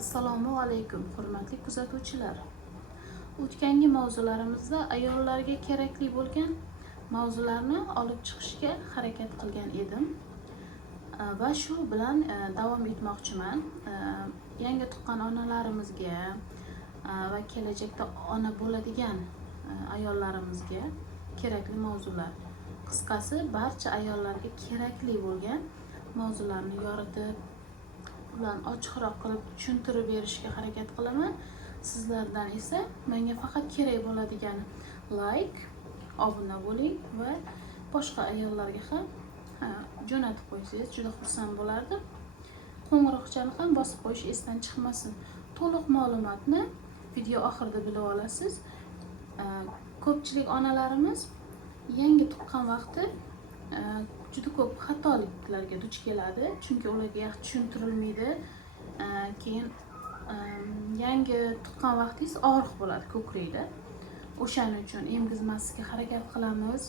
Assalomu alaykum, hurmatli kuzatuvchilar. O'tgangi mavzularimizda ayollarga kerakli bo'lgan mavzularni olib chiqishga harakat qilgan edim va shu bilan davom etmoqchiman. Yangi tuqqan onalarimizga va kelajakda ona bo'ladigan ayollarimizga kerakli mavzular. Qisqasi, barcha ayollarga kerakli bo'lgan mavzularni yoritib, ularni ochiqroq qilib tushuntirib berishga harakat qilaman. Sizlardan esa menga faqat kerak bo'ladigan like, obuna bo'ling va boshqa ayollarga ham jo'natib qo'ysangiz juda xursand bo'lardim. Qo'ng'iroqchani ham bosib qo'yish esdan chiqmasin. To'liq ma'lumotni video oxirida bilib olasiz. Ko'pchilik onalarimiz yangi tuqqan vaqti juda ko'p xatoliklarga duch keladi, chunki ularga yaxshi tushuntirilmaydi. Keyin yangi tuqqan vaqtingiz og'riq bo'ladi ko'krikda. O'shaning uchun emgizmaslikka harakat qilamiz,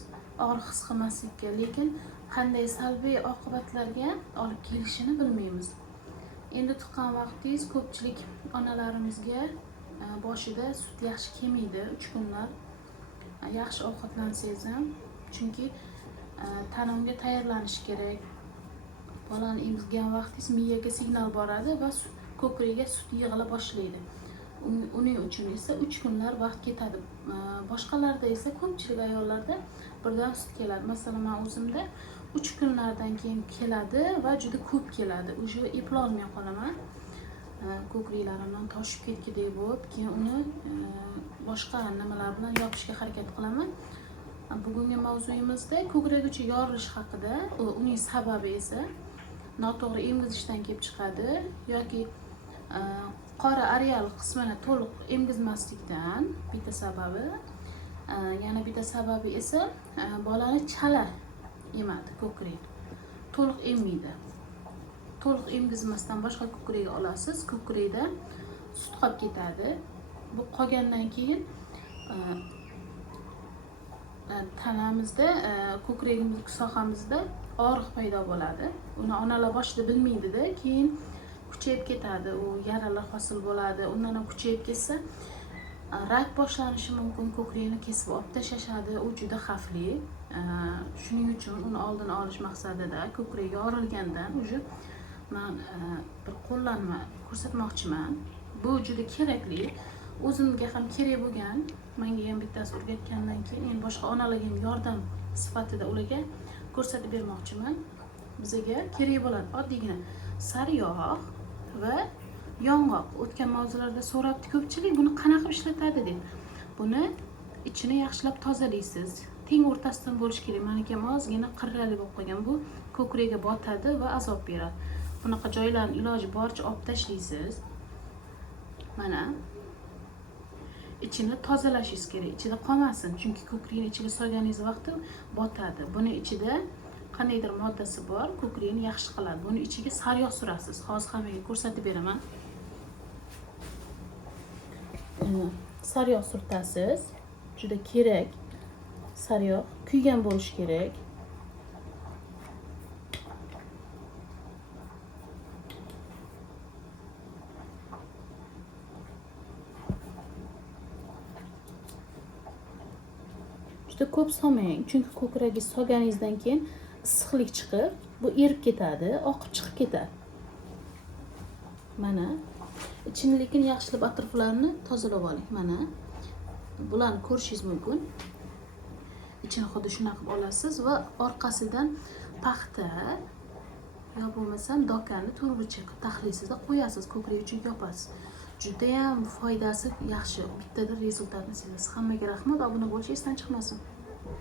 og'riq his qilmaslikka, lekin qanday salbiy oqibatlarga olib kelishini bilmaymiz. Endi tuqqan vaqtingiz ko'pchilik onalarimizga boshida sut yaxshi kelmaydi, 3 kunlar yaxshi ovqatlansangiz ham, chunki tanamga tayyorlanish kerak. Bolani emizgan vaqtingiz miyaga signal boradi va ko'krigiga sut yig'ila boshlaydi. Uning uchun esa 3 kunlar vaqt ketadi. Boshqalarda esa ko'pchilik ayollarda birdan sut keladi. Masalan, men o'zimda 3 kunlardan keyin keladi va juda ko'p keladi. O'sha eplolmay qolaman. Ko'kriklarimdan toshib ketgidek bo'lib, keyin uni boshqa nimalar bilan yopishga harakat qilaman. Bugungi mavzuyimizda ko'krak yorilish haqida. Uning sababi esa noto'g'ri emgizishdan kelib chiqadi yoki qora areal qismini to'liq emgizmaslikdan bitta sababi. Yana bitta sababi esa bolani chala emadi ko'krak. To'liq emmaydi. To'liq emgizmasdan boshqa ko'krakga olasiz, ko'krakda sut qolib ketadi. Bu qolgandan keyin tanamizda, ko'kragimiz sohamizda og'riq paydo bo'ladi. Uni onalar boshida bilmaydi-da, keyin kuchayib ketadi. U yaralar hosil bo'ladi. Undan ham kuchayib ketsa, rak boshlanishi mumkin, ko'krakni kesib olib tashlashadi. U juda xavfli. Shuning uchun uni oldini olish maqsadida ko'krak yorilgandan men bir qo'llanma ko'rsatmoqchiman. Bu juda kerakli. O'zimga ham kerak bo'lgan, menga ham bittasi o'rgatgandan keyin endi boshqa onalarga ham yordam sifatida ularga ko'rsatib bermoqchiman. Bizga kerak bo'ladi oddiygina sariyog' va yong'oq. O'tgan mavzularda so'rabdi ko'pchilik, buni qanaqa ishlatadi deb. Buni ichini yaxshilab tozalaysiz. Teng o'rtasidan bo'lish kerak. Meniki ham ozgina qirrali bo'lib qolgan. Bu ko'krakga botadi va azob beradi. Bunaqa joylarni iloji boricha olib tashlaysiz. Mana ichini tozalashingiz kerak, ichida qolmasin, chunki ko'krakni ichiga solganingiz vaqtda botadi. Buni ichida qandaydir moddasi bor, ko'krakni yaxshi qiladi. Buni ichiga sariyog' surasiz. Hozir hammaga ko'rsatib beraman. Sariyog' surtasiz. Juda kerak. Sariyog' kuygan bo'lishi kerak. Ko'p solmang, chunki ko'kragingiz solganingizdan keyin issiqlik chiqib, bu erib ketadi, oqib chiqib ketadi. Mana ichini lekin yaxshilab atroflarini tozalab oling. Mana bularni ko'rishingiz mumkin. Ichini xuddi shunaqa qilib olasiz va orqasidan paxta yo bo'lmasam dokani turg'icha taxlaysiz va qo'yasiz, ko'krak uchun yopasiz. Juda ham foydasi yaxshi. Bittada rezultatni sezasiz. Hammaga rahmat, obuna bo'lish esdan chiqmasin.